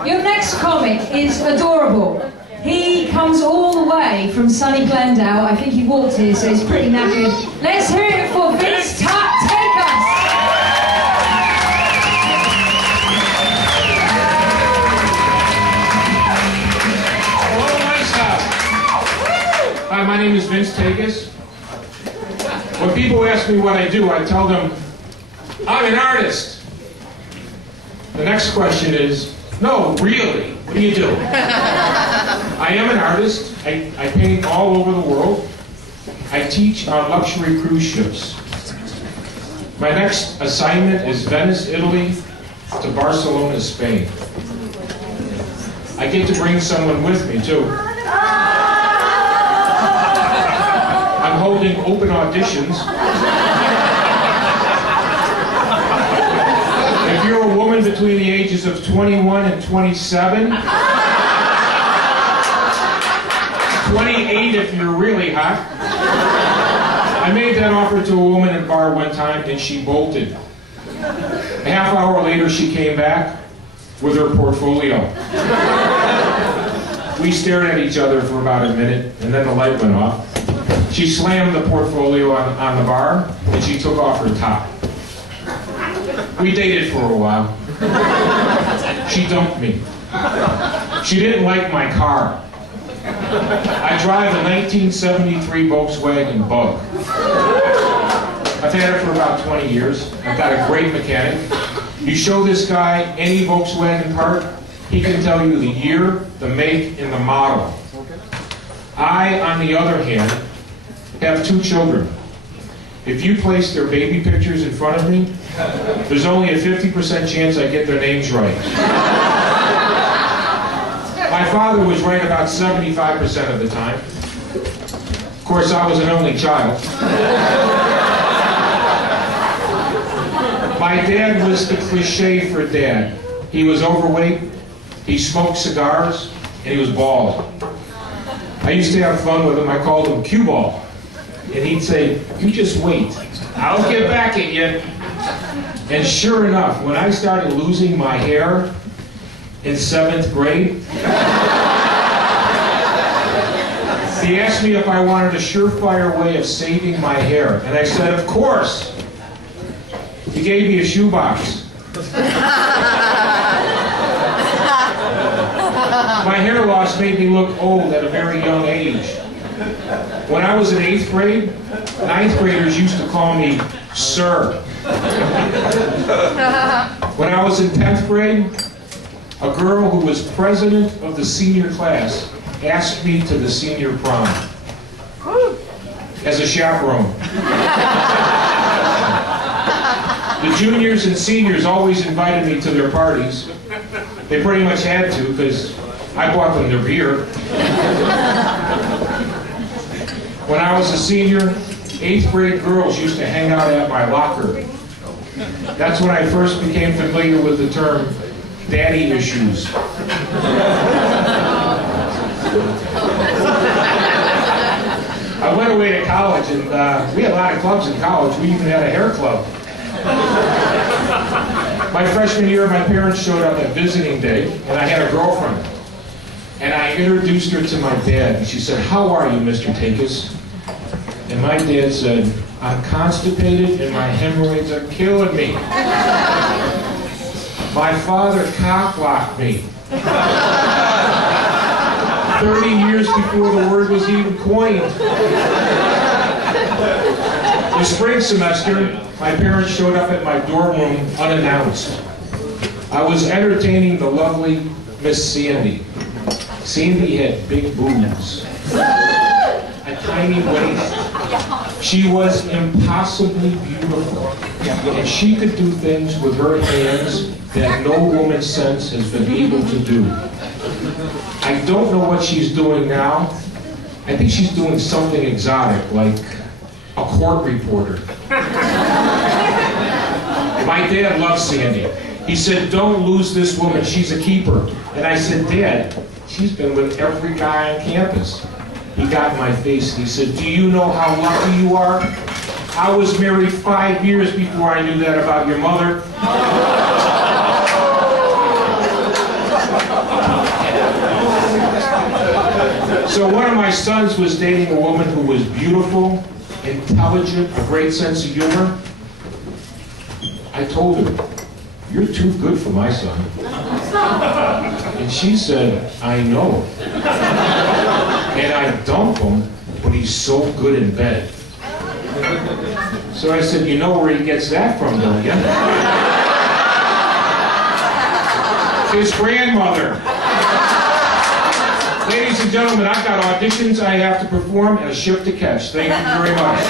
Your next comic is adorable. He comes all the way from sunny Glendale. I think he walked here, so he's pretty knackered. Let's hear it for Vince Takas. Hello, Hi, my name is Vince Takas. When people ask me what I do, I tell them, I'm an artist. The next question is, no, really, what do you do? I am an artist. I paint all over the world. I teach on luxury cruise ships. My next assignment is Venice, Italy to Barcelona, Spain. I get to bring someone with me, too. I'm holding open auditions. If you're a woman between the ages of 21 and 27, 28 if you're really hot. I made that offer to a woman in a bar one time and she bolted. A half hour later she came back with her portfolio. We stared at each other for about a minute and then the light went off. She slammed the portfolio on the bar and she took off her top. We dated for a while. She dumped me. She didn't like my car. I drive a 1973 Volkswagen Bug. I've had it for about 20 years. I've got a great mechanic. You show this guy any Volkswagen part, he can tell you the year, the make, and the model. I, on the other hand, have 2 children. If you place their baby pictures in front of me, there's only a 50% chance I get their names right. My father was right about 75% of the time. Of course, I was an only child. My dad was the cliche for dad. He was overweight, he smoked cigars, and he was bald. I used to have fun with him. I called him cue ball. And he'd say, you just wait, I'll get back at you. And sure enough, when I started losing my hair in 7th grade, he asked me if I wanted a surefire way of saving my hair. And I said, of course. He gave me a shoebox. My hair loss made me look old at a very young age. When I was in 8th grade, 9th graders used to call me Sir. When I was in 10th grade, a girl who was president of the senior class asked me to the senior prom as a chaperone. The juniors and seniors always invited me to their parties. They pretty much had to because I bought them their beer. When I was a senior, 8th grade girls used to hang out at my locker. That's when I first became familiar with the term daddy issues. I went away to college and we had a lot of clubs in college. We even had a hair club. My freshman year, my parents showed up at visiting day and I had a girlfriend. And I introduced her to my dad, and she said, how are you, Mr. Takas? And my dad said, I'm constipated and my hemorrhoids are killing me. My father cock-blocked me. 30 years before the word was even coined. The spring semester, my parents showed up at my dorm room unannounced. I was entertaining the lovely Miss Sandy. Sandy had big boobs, a tiny waist. She was impossibly beautiful, and she could do things with her hands that no woman's sense has been able to do. I don't know what she's doing now. I think she's doing something exotic, like a court reporter. My dad loves Sandy. He said, don't lose this woman, she's a keeper. And I said, Dad, she's been with every guy on campus. He got in my face and he said, do you know how lucky you are? I was married 5 years before I knew that about your mother. So one of my sons was dating a woman who was beautiful, intelligent, a great sense of humor. I told her, "You're too good for my son." And she said, "I know. And I dump him, but he's so good in bed." So I said, "You know where he gets that from, don't you?" His grandmother. Ladies and gentlemen, I've got auditions I have to perform and a ship to catch. Thank you very much.